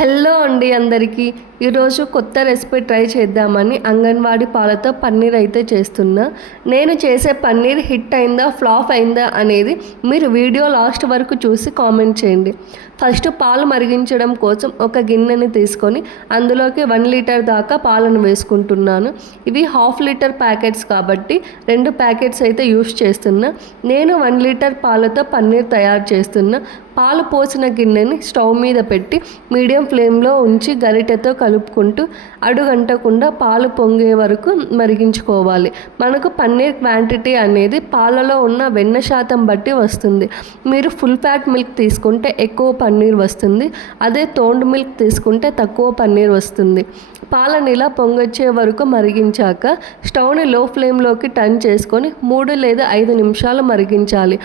Hello అండి అందరికీ. ఈరోజు కొత్త రెసిపీ ట్రై చేద్దామని అంగన్వాడీ పాలతో పన్నీర్ అయితే చేస్తున్నా. నేను చేసే పన్నీర్ హిట్ అయిందా ఫ్లాప్ అయిందా అనేది మీరు వీడియో లాస్ట్ వరకు చూసి కామెంట్ చేయండి. ఫస్ట్ పాలు మరిగించడం కోసం ఒక గిన్నెని తీసుకొని అందులోకి 1 లీటర్ దాకా పాలను వేసుకుంటున్నాను. ఇవి 1/2 లీటర్ ప్యాకెట్స్ కాబట్టి 2 ప్యాకెట్స్ అయితే యూస్ చేస్తున్నా. నేను 1 లీటర్ పాలతో పన్నీర్ తయారు చేస్తున్నా. పాలు పోసిన గిన్నెని స్టవ్ మీద పెట్టి మీడియం ఫ్లేమ్లో ఉంచి గరిటెతో కలుపుకుంటూ అడుగంటకుండా పాలు పొంగే వరకు మరిగించుకోవాలి. మనకు పన్నీర్ క్వాంటిటీ అనేది పాలలో ఉన్న వెన్న శాతం బట్టి వస్తుంది. మీరు ఫుల్ ఫ్యాట్ మిల్క్ తీసుకుంటే ఎక్కువ పన్నీర్ వస్తుంది. అదే టోన్డ్ మిల్క్ తీసుకుంటే తక్కువ పన్నీర్ వస్తుంది. పాలను ఇలా పొంగొచ్చే వరకు మరిగించాక స్టవ్ని లో ఫ్లేమ్లోకి టర్న్ చేసుకొని 3 లేదా 5 నిమిషాలు మరిగించాలి.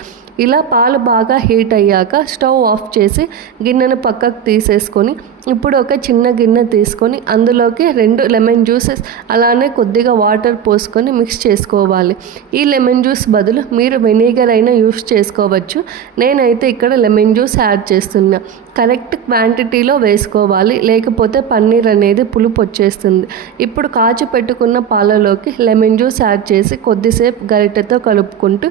ఇలా పాలు బాగా హీట్ అయ్యాక స్టవ్ ఆఫ్ చేసి గిన్నెను పక్కకు తీసేసుకొని ఇప్పుడు ఒక చిన్న గిన్నె తీసుకొని అందులోకి 2 లెమన్ జ్యూసెస్ అలానే కొద్దిగా వాటర్ పోసుకొని మిక్స్ చేసుకోవాలి. ఈ లెమన్ జ్యూస్ బదులు మీరు వెనిగర్ అయినా యూస్ చేసుకోవచ్చు. నేనైతే ఇక్కడ లెమన్ జ్యూస్ యాడ్ చేస్తున్నా. కరెక్ట్ క్వాంటిటీలో వేసుకోవాలి, లేకపోతే పన్నీర్ అనేది పులుపు వచ్చేస్తుంది. ఇప్పుడు కాచి పెట్టుకున్న పాలలోకి లెమన్ జ్యూస్ యాడ్ చేసి కొద్దిసేపు గరిటెతో కలుపుకుంటూ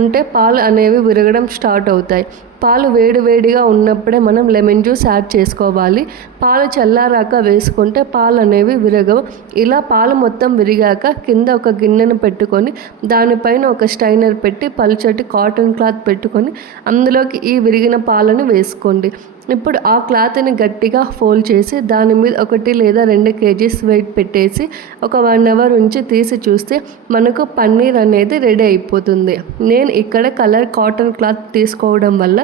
ఉంటే పాలు అనేవి విరగడం స్టార్ట్ అవుతాయి. పాలు వేడిగా ఉన్నప్పుడే మనం లెమన్ జ్యూస్ యాడ్ చేసుకోవాలి. పాలు చల్లారాక వేసుకుంటే పాలు అనేవి విరగవు. ఇలా పాలు మొత్తం విరిగాక కింద ఒక గిన్నెను పెట్టుకొని దానిపైన ఒక స్ట్రైనర్ పెట్టి పల్చటి కాటన్ క్లాత్ పెట్టుకొని అందులోకి ఈ విరిగిన పాలను వేసుకోండి. ఇప్పుడు ఆ క్లాత్ని గట్టిగా ఫోల్డ్ చేసి దాని మీద 1 లేదా 2 kgs వెయిట్ పెట్టేసి ఒక 1 అవర్ ఉంచి తీసి చూస్తే మనకు పన్నీర్ అనేది రెడీ అయిపోతుంది. నేను ఇక్కడ కలర్ కాటన్ క్లాత్ తీసుకోవడం వల్ల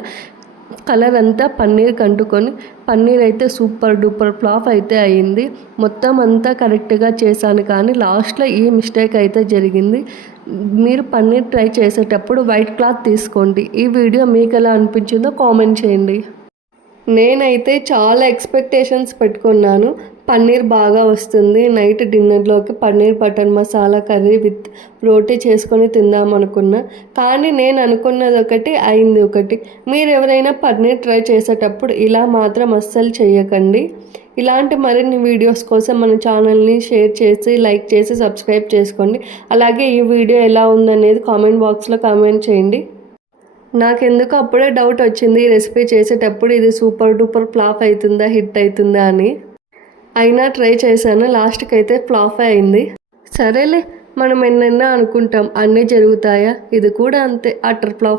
కలర్ అంతా పన్నీర్ కంటుకొని పన్నీర్ అయితే సూపర్ డూపర్ ఫ్లాప్ అయితే అయ్యింది. మొత్తం అంతా కరెక్ట్గా చేశాను, కానీ లాస్ట్లో ఈ మిస్టేక్ అయితే జరిగింది. మీరు పన్నీర్ ట్రై చేసేటప్పుడు వైట్ క్లాత్ తీసుకోండి. ఈ వీడియో మీకు ఎలా అనిపించిందో కామెంట్ చేయండి. నేనైతే చాలా ఎక్స్పెక్టేషన్స్ పెట్టుకున్నాను. పన్నీర్ బాగా వస్తుంది, నైట్ డిన్నర్లోకి paneer butter masala curry with roti చేసుకొని తిందాం అనుకున్నా. కానీ నేను అనుకున్నది ఒకటి, అయింది ఒకటి. మీరు ఎవరైనా పన్నీర్ ట్రై చేసేటప్పుడు ఇలా మాత్రం అస్సలు చేయకండి. ఇలాంటి మరిన్ని వీడియోస్ కోసం మన ఛానల్ని షేర్ చేసి లైక్ చేసి సబ్స్క్రైబ్ చేసుకోండి. అలాగే ఈ వీడియో ఎలా ఉందనేది కామెంట్ బాక్స్లో కామెంట్ చేయండి. నాకెందుకు అప్పుడే డౌట్ వచ్చింది ఈ రెసిపీ చేసేటప్పుడు, ఇది సూపర్ డూపర్ ఫ్లాప్ అవుతుందా హిట్ అవుతుందా అని. అయినా ట్రై చేశాను, లాస్ట్కి అయితే ఫ్లాప్ అయింది. సరేలే, మనం ఎన్నైనా అనుకుంటాం, అన్నీ జరుగుతాయా? ఇది కూడా అంతే, అటర్ ఫ్లాప్.